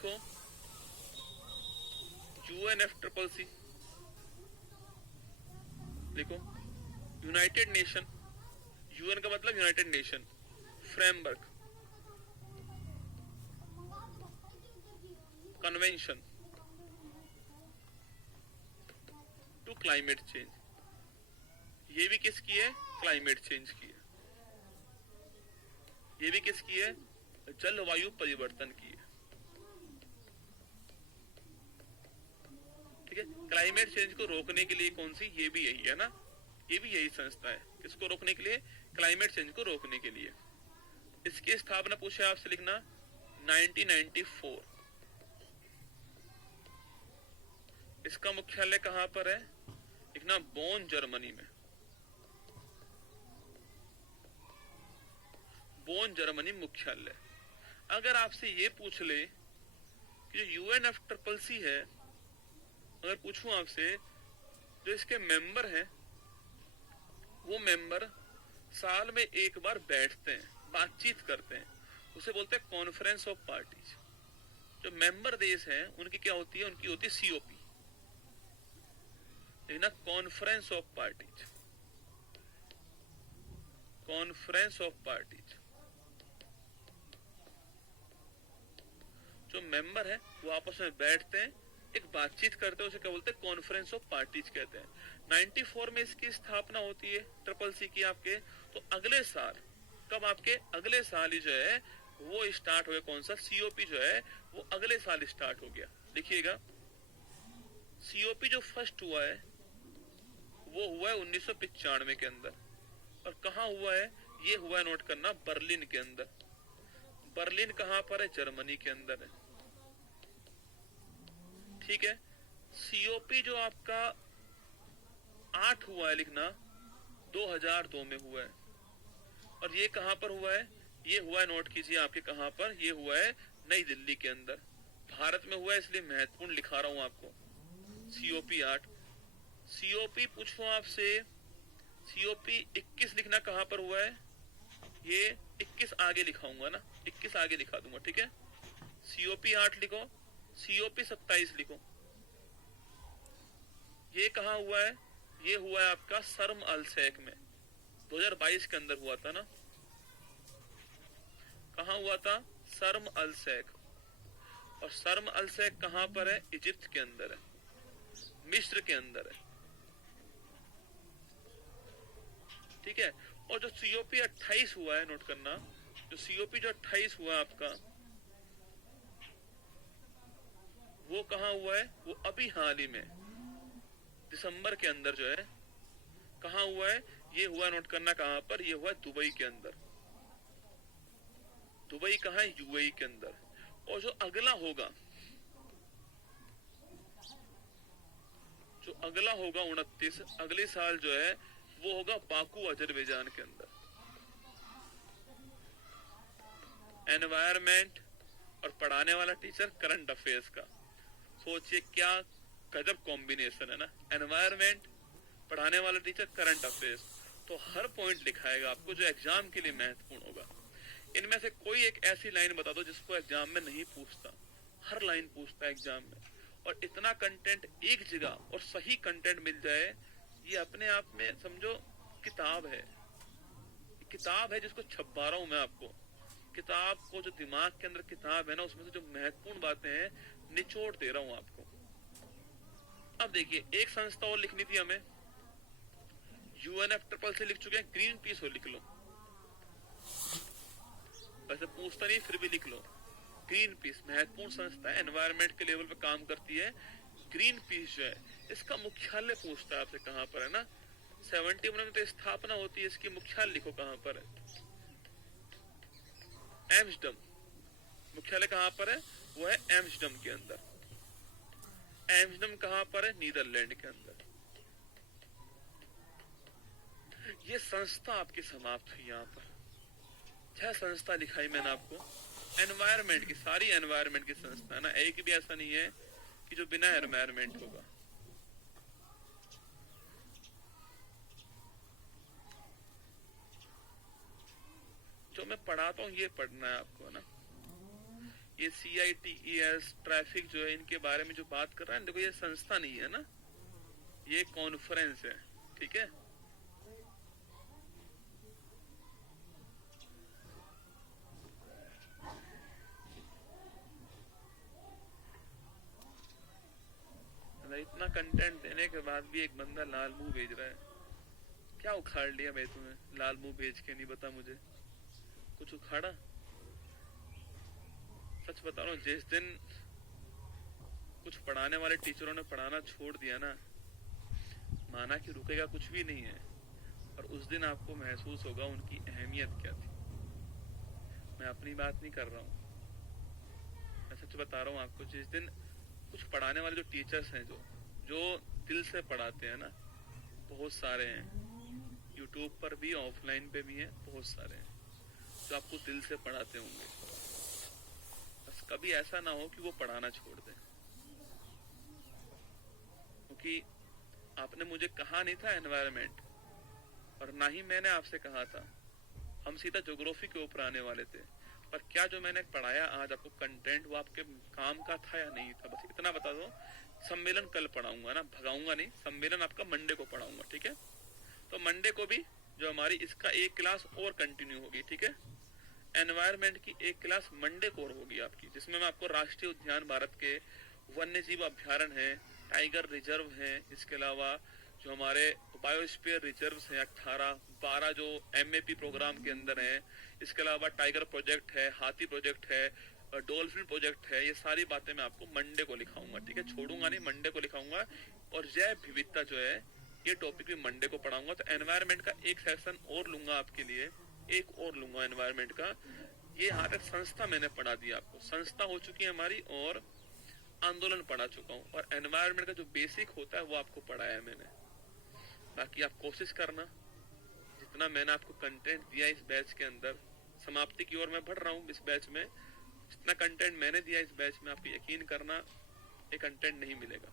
लिखो UNF triple C, लिखो United nation, UN का मतलब United Nation framework convention to climate change. ये भी किसकी है? क्लाइमेट चेंज की है। ये भी किसकी है? जलवायु परिवर्तन की है। ठीक है, क्लाइमेट चेंज को रोकने के लिए कौन सी? ये भी यही है ना, ये भी यही संस्था है। किसको रोकने के लिए? क्लाइमेट चेंज को रोकने के लिए। इसकी स्थापना पूछे आपसे, लिखना 1994। इसका मुख्यालय कहां पर है? लिखना बोन जर्मनी में, बोन जर्मनी मुख्यालय। अगर आपसे ये पूछ ले कि जो यूएनएफ ट्रिपल सी है, अगर पूछूं आपसे जो इसके मेंबर हैं, वो मेंबर साल में एक बार बैठते हैं, बातचीत करते हैं, उसे बोलते हैं कॉन्फ्रेंस ऑफ पार्टीज। जो मेंबर देश हैं उनकी क्या होती है? उनकी होती है सीओपी, ना conference of parties, conference of parties. जो मेंबर है वो आपस में बैठते हैं, एक बातचीत करते हैं, उसे क्या बोलते हैं? कॉन्फ्रेंस ऑफ पार्टीज कहते हैं। 94 में इसकी स्थापना होती है ट्रिपल सी की आपके। तो अगले साल, कब? आपके अगले साल ही जो है वो स्टार्ट हो गया। कौन सा? सीओपी जो है वो अगले साल स्टार्ट हो गया। देखिएगा, सीओपी जो फर्स्ट हुआ है वो हुआ है 1995 के अंदर। और कहा हुआ है? ये हुआ है, नोट करना, बर्लिन के अंदर। बर्लिन कहां पर है? जर्मनी के अंदर है। ठीक है, सीओपी जो आपका 8 हुआ है, लिखना 2002 में हुआ है। और ये कहां पर हुआ है? ये हुआ है, नोट कीजिए आपके, कहां पर? ये हुआ है नई दिल्ली के अंदर। भारत में हुआ है, इसलिए महत्वपूर्ण लिखा रहा हूं आपको। सीओपी 8। सीओपी पूछो आपसे, सीओपी 21 लिखना कहां पर हुआ है? ये 21 आगे लिखाऊंगा ना, 21 आगे लिखा दूंगा। ठीक है, सीओपी 8 लिखो, सीओपी 27 लिखो। ये कहां हुआ है? ये हुआ है आपका शर्म अल शेख में, 2022 के अंदर हुआ था ना। कहां हुआ था? शर्म अल शेख। और शर्म अल शेख कहां पर है? इजिप्ट के अंदर है, मिस्र के अंदर है। ठीक है, और जो सीओपी 28 हुआ है, नोट करना, जो सीओपी जो 28 हुआ है आपका, वो कहां हुआ है? वो अभी हाल ही में दिसंबर के अंदर जो है, कहां हुआ है? ये हुआ, नोट करना, कहां पर? ये हुआ दुबई के अंदर। दुबई कहां है? यूएई के अंदर। और जो अगला होगा, जो अगला होगा 29 अगले साल जो है वो होगा बाकू अजरबैजान के अंदर। एनवायरमेंट और पढ़ाने वाला टीचर करंट अफेयर्स का। सोचिए क्या गजब कॉम्बिनेशन है ना, एनवायरमेंट, पढ़ाने वाला टीचर, करंट अफेयर्स। तो हर पॉइंट लिखाएगा आपको जो एग्जाम के लिए महत्वपूर्ण होगा। इनमें से कोई एक ऐसी लाइन बता दो जिसको एग्जाम में नहीं पूछता। हर लाइन पूछता है एग्जाम में। और इतना कंटेंट एक जगह और सही कंटेंट मिल जाए, ये अपने आप में समझो किताब है। किताब है जिसको छपवा रहा हूं मैं आपको। किताब को जो दिमाग के अंदर किताब है ना, उसमें से जो महत्वपूर्ण बातें हैं निचोड़ दे रहा हूं आपको। अब देखिए, एक संस्था और लिखनी थी हमें, यूएनएफ ट्रिपल सी लिख चुके हैं, ग्रीन पीस हो लिख लो। वैसे पूछता नहीं, फिर भी लिख लो। ग्रीन पीस महत्वपूर्ण संस्था है, एनवायरमेंट के लेवल पे काम करती है। ग्रीन पीस जो है, इसका मुख्यालय पूछता है आपसे कहां पर है ना। 71 में तो स्थापना होती है इसकी, मुख्यालय लिखो कहां पर है। एम्स्टर्डम, मुख्यालय कहां पर है? वो है एम्स्टर्डम के अंदर। एम्स्टर्डम कहां पर है? नीदरलैंड के अंदर। ये संस्था आपकी समाप्त हुई यहाँ पर। 6 संस्था लिखाई मैंने आपको, एनवायरमेंट की, सारी एनवायरमेंट की संस्था है ना। एक भी ऐसा नहीं है कि जो बिना एनवायरमेंट होगा। जो मैं पढ़ाता हूँ ये पढ़ना है आपको, है ना। ये CITES ट्रैफिक जो है, इनके बारे में जो बात कर रहा है, देखो ये संस्था नहीं है ना, ये कॉन्फ्रेंस है, ठीक है। इतना कंटेंट देने के बाद भी एक बंदा लाल मुंह भेज रहा है। क्या उखाड़ लिया भाई तुम्हें, लाल मुंह भेज के? नहीं बता मुझे कुछ उखाड़ा? सच बता रहा हूँ, जिस दिन कुछ पढ़ाने वाले टीचरों ने पढ़ाना छोड़ दिया ना, माना कि रुकेगा कुछ भी नहीं है, और उस दिन आपको महसूस होगा उनकी अहमियत क्या थी। मैं अपनी बात नहीं कर रहा हूँ, मैं सच बता रहा हूँ आपको। जिस दिन कुछ पढ़ाने वाले जो टीचर्स हैं, जो दिल से पढ़ाते हैं ना, बहुत सारे हैं, यूट्यूब पर भी ऑफलाइन पे भी हैं, बहुत सारे हैं जो आपको दिल से पढ़ाते होंगे। बस कभी ऐसा ना हो कि वो पढ़ाना छोड़ दें, क्योंकि आपने मुझे कहा नहीं था एनवायरनमेंट, और ना ही मैंने आपसे कहा था। हम सीधा ज्योग्राफी के ऊपर आने वाले थे, पर क्या जो मैंने पढ़ाया आज आपको कंटेंट, वो आपके काम का था या नहीं था? बस इतना बता दो। सम्मेलन कल पढ़ाऊंगा ना, भगाऊंगा नहीं, सम्मेलन आपका मंडे को पढ़ाऊंगा, ठीक है। तो मंडे को भी जो हमारी इसका एक क्लास और कंटिन्यू होगी, ठीक है। एनवायरनमेंट की एक क्लास मंडे को और होगी आपकी, जिसमें मैं आपको राष्ट्रीय उद्यान भारत के वन्य जीव अभ्यारण्य है, टाइगर रिजर्व है, इसके अलावा जो हमारे बायोस्फीयर रिजर्व हैं 18-12 जो MAP प्रोग्राम के अंदर हैं, इसके अलावा टाइगर प्रोजेक्ट है, हाथी प्रोजेक्ट है, डॉल्फिन प्रोजेक्ट है, ये सारी बातें मैं आपको मंडे को लिखाऊंगा, ठीक है। छोड़ूंगा नहीं, मंडे को लिखाऊंगा। और जैव विविधता जो है, ये टॉपिक भी मंडे को पढ़ाऊंगा। तो एनवायरनमेंट का एक सेक्शन और लूंगा आपके लिए, एक और लूंगा एनवायरनमेंट का। ये यहाँ तक संस्था मैंने पढ़ा दिया आपको, संस्था हो चुकी है हमारी, और आंदोलन पढ़ा चुका हूँ, और एनवायरनमेंट का जो बेसिक होता है वो आपको पढ़ाया है मैंने। बाकी आप कोशिश करना, जितना मैंने आपको कंटेंट दिया इस बैच के अंदर, समाप्ति की ओर मैं बढ़ रहा हूँ इस बैच में, जितना कंटेंट मैंने दिया इस बैच में, आपको यकीन करना ये कंटेंट नहीं मिलेगा।